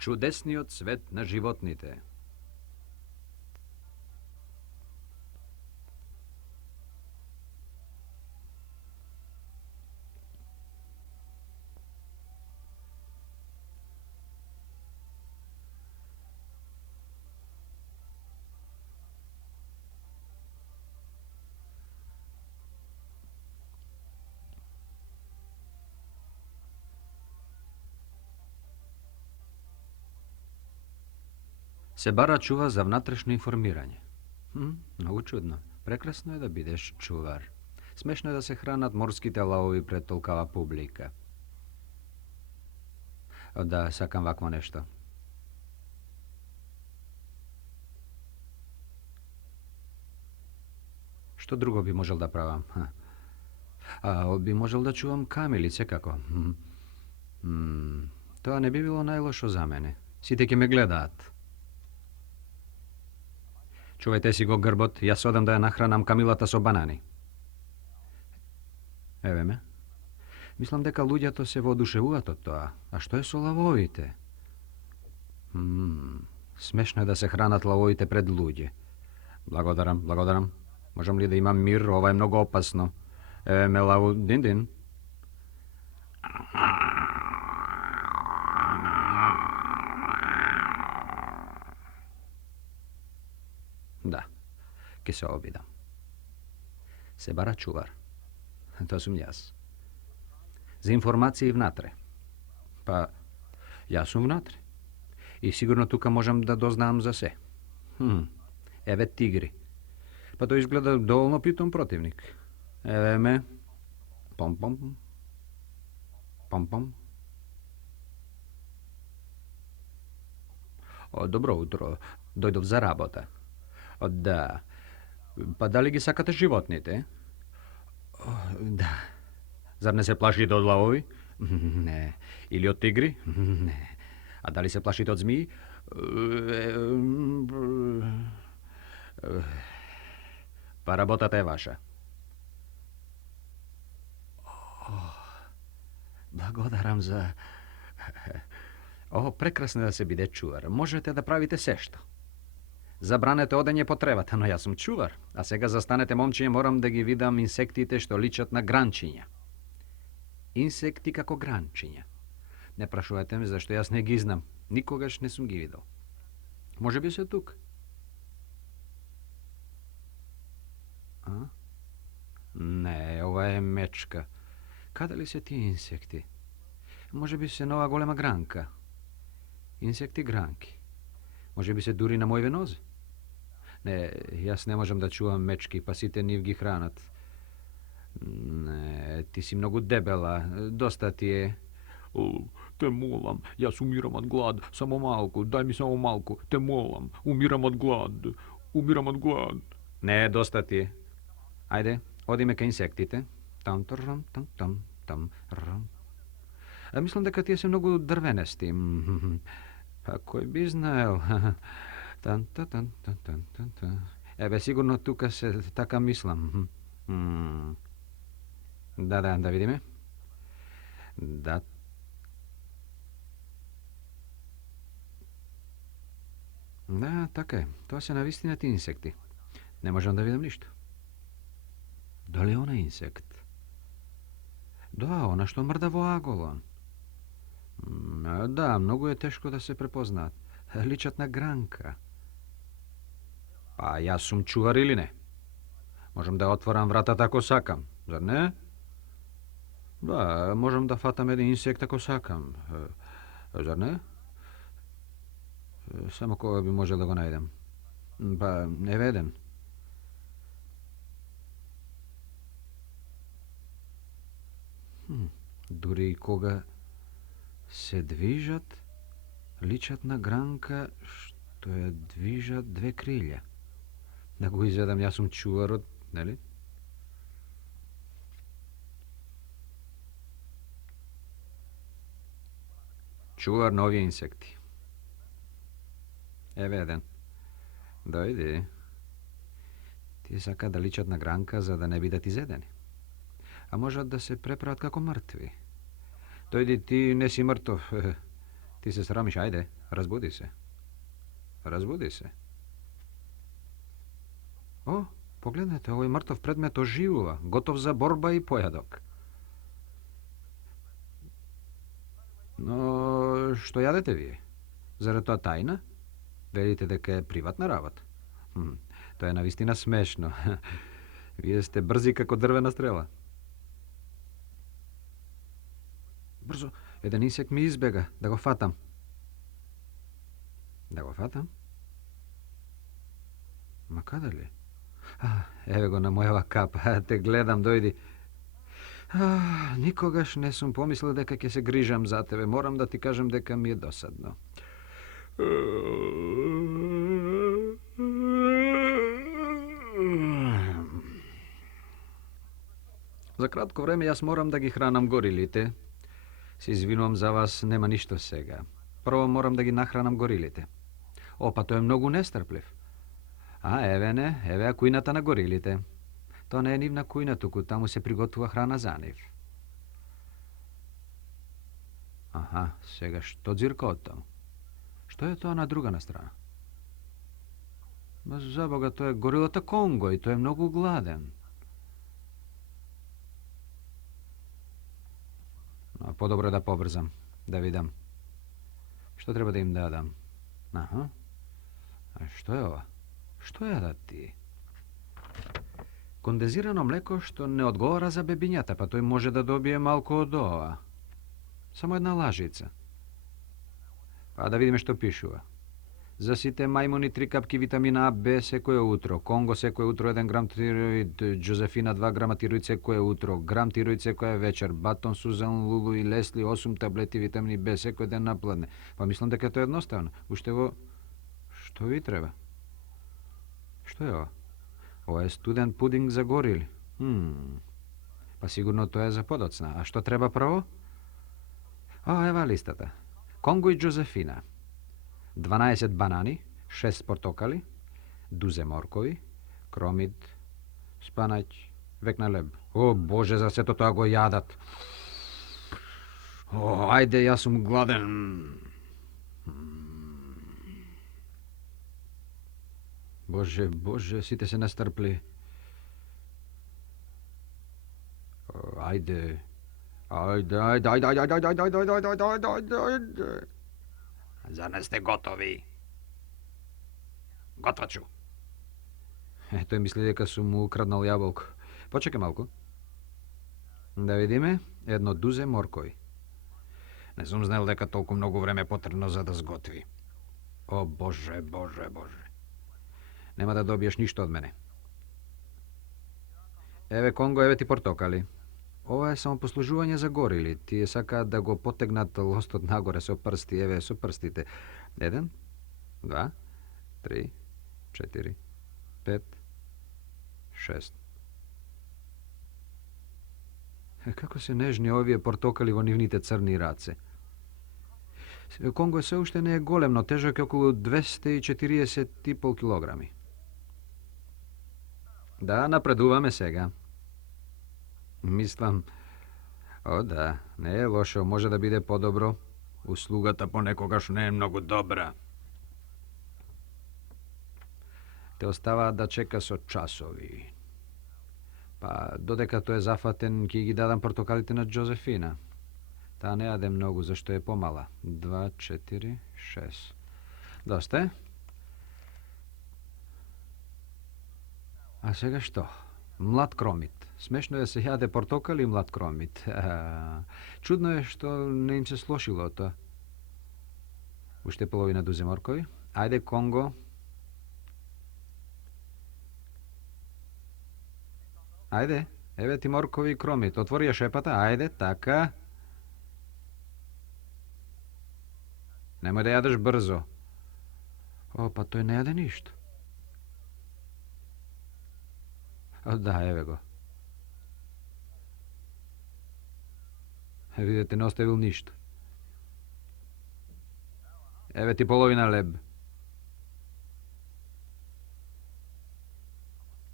Чудесниот свет на животните. Се бара чува за внатрешно информирање. Многу чудно. Прекрасно е да бидеш чувар. Смешно е да се хранат морските лавови пред толкава публика. Да, сакам вакво нешто. Што друго би можел да правам? Би можел да чувам камили, секако. Тоа не би било најлошо за мене. Сите ќе ме гледаат. Чувајте си го грбот, јас одам да ја нахранам камилата со банани. Еве ме. Мислам дека луѓето се воодушевуваат од тоа. А што е со лавовите? Смешно е да се хранат лавовите пред луѓе. Благодарам. Можам ли да имам мир? Ова е многу опасно. Еве ме лаву, дин. Да, ке се обидам. Се бара чувар. Тоа сум јас. За информации внатре. Па, јас сум внатре. И сигурно тука можам да дознаам за се. Еве тигри. Па тоа изгледа доволно питом противник. Еве ме. Пом-пом. Добро утро. Дојдов за работа. Да. Па дали ги сакате животните? Да. Зар не се плашите од лавови? Не. Или од тигри? Не. А дали се плашите од змии? Па работата е ваша. Благодарам за... прекрасно да се биде чувар. Можете да правите сешто. Забранете одење по тревата, но јас сум чувар. А сега застанете, момчиња, морам да ги видам инсектите што личат на гранчиња. Инсекти како гранчиња. Не прашувајте ме зашто јас не ги знам. Никогаш не сум ги видел. Може би се тук. Не, ова е мечка. Каде ли се тие инсекти? Може би се нова голема гранка. Инсекти гранки. Може би се дури на мојве нозе. Не, јас не можам да чувам мечки, па сите нив ги хранат. Не, ти си многу дебела. Доста ти е. Те молам, јас умирам од глад. Само малку, дај ми само малку. Те молам, умирам од глад. Не, доста ти е. Ајде, одиме кај инсектите. Мислам дека тие се многу дрвенести. Па кој би знаел? Еве, сигурно тука се така мислам. Да видиме. Да. Да, така е. Тоа се навистина ти инсекти. Не можам да видам ништо. Дали она инсект? Да, она што мрда во аголон. Да, многу е тешко да се препознаат. Личат на гранка. Па јас сум чувар или не? Можам да отворам вратата ако сакам, зар не? Да, можам да фатам еден инсект ако сакам. Зар не? Само кога би можел да го најдем. Па, еве еден. Дури и кога се движат, личат на гранка што ја движат две крилја. Да го изведам, јас сум чуварот, нели? Чувар на овие инсекти. Еве еден. Дојди. Тие сакаат да личат на гранка за да не бидат изедени. А можат да се преправат како мртви. Дојди, ти не си мртов. Ti se sramiš, ajde, razbudi se. Razbudi se. O, pogledajte, ovo je mrtav predmet oživuva, gotov za borba i pojadok. No, što jadete vi? Zar je to tajna? Velite дека je privatna работа. To je navistina smešno. Вие сте брзи како дрвена стрела. Брзо, еден инсект ми избега, да го фатам. Да го фатам? Ма каде ли? Еве го на мојава капа, те гледам, дојди. Никогаш не сум помислил дека ќе се грижам за тебе. Морам да ти кажам дека ми е досадно. За кратко време јас морам да ги хранам горилите. Се извинувам за вас, нема ништо сега. Прво морам да ги нахранам горилите. Па тој е многу нестрплив. Еве не, еве е кујната на горилите. Тоа не е нивна кујна, туку таму се приготвува храна за нив. Сега што дзирка од таму? Што е тоа на другана страна? За Бога, тоа е горилата Конго и тој е многу гладен. Подобро е да побрзам, да видам. Што треба да им дадам? Што е ова? Што јадат ти? Кондензирано млеко што не одговара за бебињата, па тој може да добие малку од ова. Само една лажица. Да видиме што пишува. За сите мајмуни 3 капки витамина А, Б секое утро. Конго секое утро 1 грам тироид, Джозефина 2 грама тироид секое утро, грам тироид секоја вечер, Батон, Сузан, Лулу и Лесли 8 таблети витамини Б секој ден на пладне. Па мислам дека тоа е едноставно. Уште во... Што ви треба? Што е ова? Ова е студен пудинг за горили. Па сигурно тоа е за подоцна. А што треба прво? Ева листата. Конго и Джозефина. 12 банани, 6 портокали, дузе моркови, кромид, спанаќ, векна леб. Боже, за сето тоа го јадат. Ајде, јас сум гладен. Боже, сите се настрпли. Ајде. Зар не сте готови? Готвачу. Тој мисли дека сум му украднал јаболко. Почекај малку. Да видиме, едно дузе моркови. Не сум знал дека толку многу време потребно за да сготви. Боже. Нема да добиеш ништо од мене. Еве Конго, еве ти портокали. Ова е само послужување за горили. Тие сакаат да го потегнат лостот нагоре со прсти. Еве со прстите. 1, 2, 3, 4, 5, 6. Како се нежни овие портокали во нивните црни раце. Конго се уште не е голем, но тежок е околу 240,5 килограми. Да, напредуваме сега. Мислам, да, не е лошо, може да биде подобро. Услугата понекогаш не е многу добра. Те оставаат да чека со часови. Па, додека тој е зафатен, ќе ги дадам портокалите на Джозефина. Таа не јаде многу, зашто е помала. 2, 4, 6. Доста е? А сега што? Млад кромит. Смешно е да се јаде портокали и млад кромит. Чудно е што не им се слошило тоа. Уште половина дузе моркови. Ајде, Конго. Ајде, еве ти моркови и кромит. Отвори ја шепата. Ајде, така. Немој да јадеш брзо. Па тој не јаде ништо. Да, еве го. Видете, не оставил ништо. Еве ти половина леб.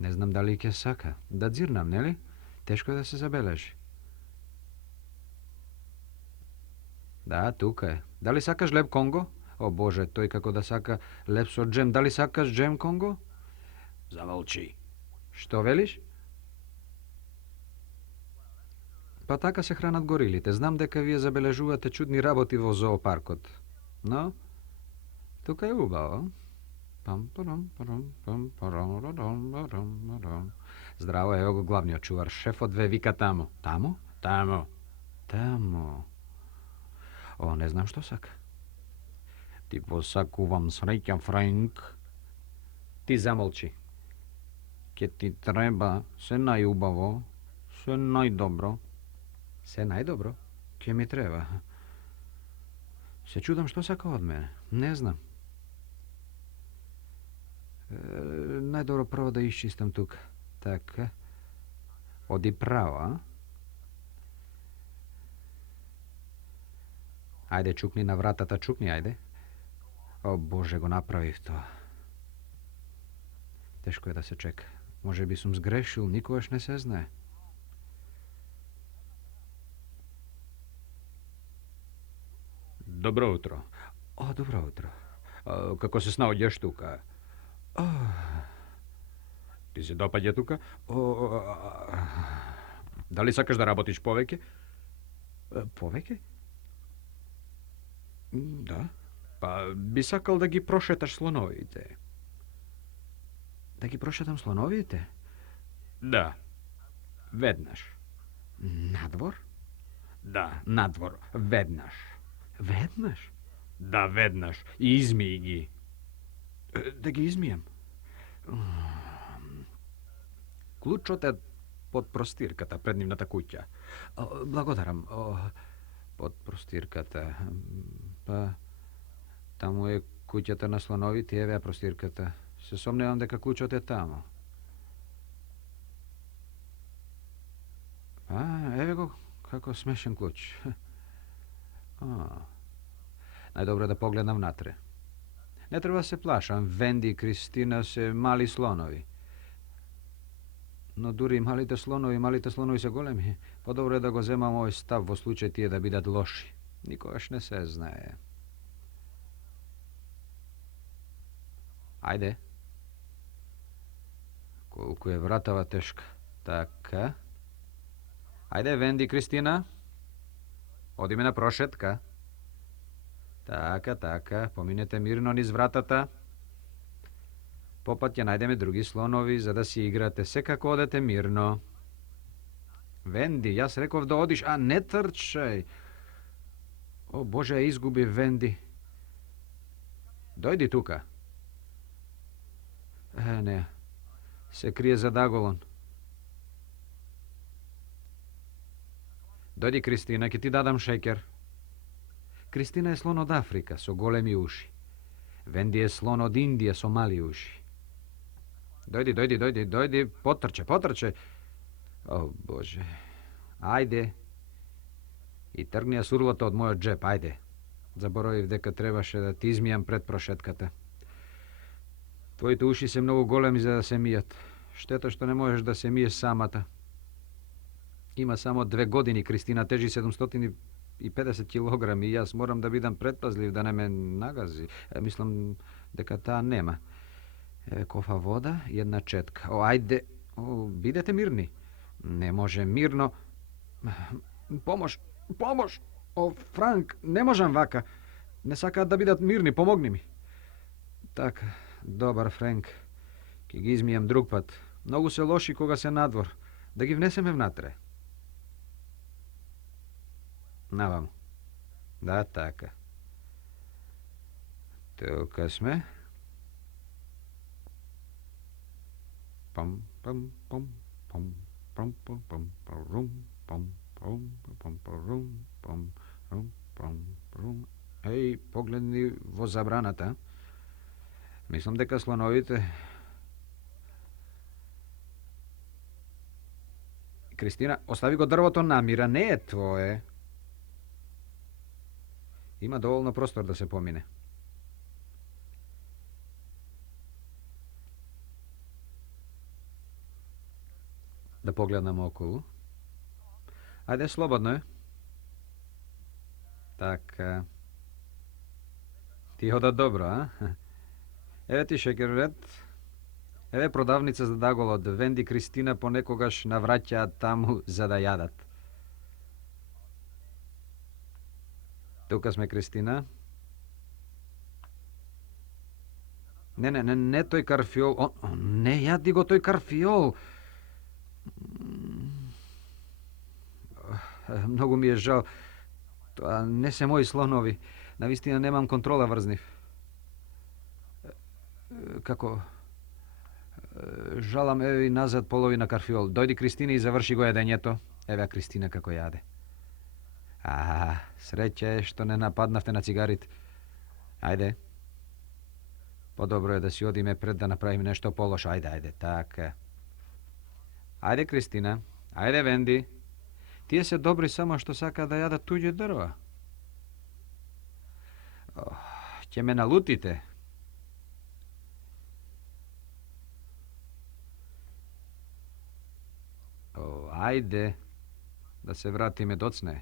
Не знам дали ќе сака. Да дзирнам, нели? Тешко е да се забележи. Da, тука е. Дали сакаш леп Конго? О, Боже, тој како да сака леп со джем. Дали сакаш джем Конго? Замолчи. Што велиш? Па така се хранат горилите. Знам дека вие забележувате чудни работи во зоопаркот. Но, тука е убаво. Здраво, ево го главниот чувар. Шефот ве вика тамо. Тамо? Тамо. Тамо. О, не знам што сака. Ти посакувам среќа, Френк. Ти замолчи. Ке ти треба се најубаво, се најдобро. Се најдобро? Ке ми треба. Се чудам што сака од мене. Не знам. Најдобро прво да исчистам тука. Така. Оди право, а? Ајде, чукни на вратата, чукни, ајде. О, Боже, го направив тоа. Тешко е да се чека. Може би сум сгрешил, никогаш не се знае. Добро утро. О, добро утро. Како се снаоѓаш тука? Ти се допаѓа тука? Дали сакаш да работиш повеќе? Повеќе? Да. Па би сакал да ги прошеташ слоновите. Да ги прошетам слоновите? Да. Веднаш. Надвор? Да, надвор. Веднаш. Веднаш? Да, веднаш. И измии ги. Да ги измијам. Клучот е под простирката пред нивната куќа. Благодарам. Под простирката. Па, таму е куќата на слоновите, еве ја простирката. Се сомневам дека клучот е тамо. Еве го, како смешен клуч. Најдобро е да погледнам натре. Не треба да се плашам, Венди и Кристина се мали слонови. Но дури и малите слонови се големи. Подобро е да го земам овој став во случај тие да бидат лоши. Никогаш не се знае. Ајде. Колку е вратава тешка. Така. Ајде, Венди, Кристина. Одиме на прошетка. Така. Поминете мирно низ вратата. Попат ќе најдеме други слонови, за да си играте. Секако одете мирно. Венди, јас реков да одиш, а не трчај. О, Боже, ја изгуби Венди. Дојди тука. Не. Се крие за Даголон. Дојди, Кристина, ќе ти дадам шеќер. Кристина е слон од Африка, со големи уши. Венди е слон од Индија, со мали уши. Дојди, потрче. О, Боже. Ајде. И тргни ја сурлата од мојот джеп, ајде. Заборавив дека требаше да ти измијам пред прошетката. Твоите уши се многу големи за да се мијат. Штета што не можеш да се миеш самата. Има само 2 години, Кристина тежи 750 килограми и јас морам да бидам предпазлив да не ме нагази. Мислам дека таа нема. Еве кофа вода и една четка. Ајде, бидете мирни. Не може мирно. Помош! Франк, не можам вака. Не сакаат да бидат мирни, помогни ми. Така, добар, Франк. Ке ги измијам друг пат. Многу се лоши кога се надвор. Да ги внесеме внатре. Наваму. Да, така. Тука сме. Еј, погледни во забраната. Мислам дека слоновите... Кристина, остави го дрвото намира, не е твое. Има доволно простор да се помине. Да погледнам околу. Ајде, слободно е. Така. Ти хода добро, а? Еве ти шекерет. Еве продавница за даголод. Венди Кристина понекогаш навраќаат таму за да јадат. Тука сме, Кристина. Не тој карфиол. Не јади го тој карфиол. Многу ми е жал. Тоа не се мои слонови. Навистина немам контрола врз нив. Како? Жалам, еве и назад половина карфиол. Дојди, Кристина, и заврши го јадењето. Еве Кристина како јаде. Среќа е што не нападнавте на цигарите. Ајде. Подобро е да си одиме пред да направиме нешто полошо. Ајде, така. Ајде, Кристина. Ајде, Венди. Тие се добри само што сака да јадат туѓи дрва. Ќе ме налутите. Ајде. Да се вратиме доцне.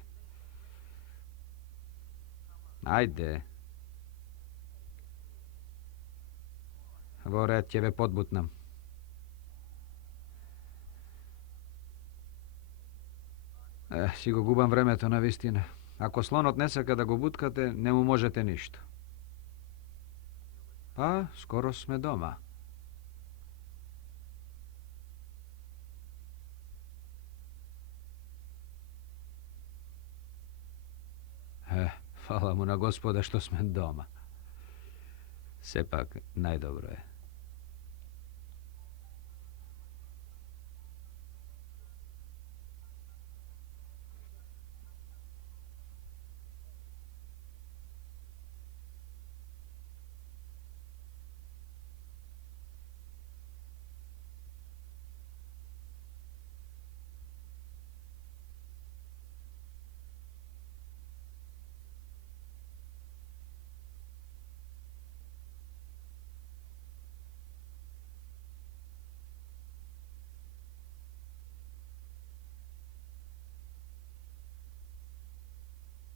Ајде. Во ред, ќе ве подбутнам. Си го губам времето на вистина. Ако слонот не сака да го буткате, не му можете ништо. Скоро сме дома. Фала му на Господа што сме дома. Сепак, најдобро е.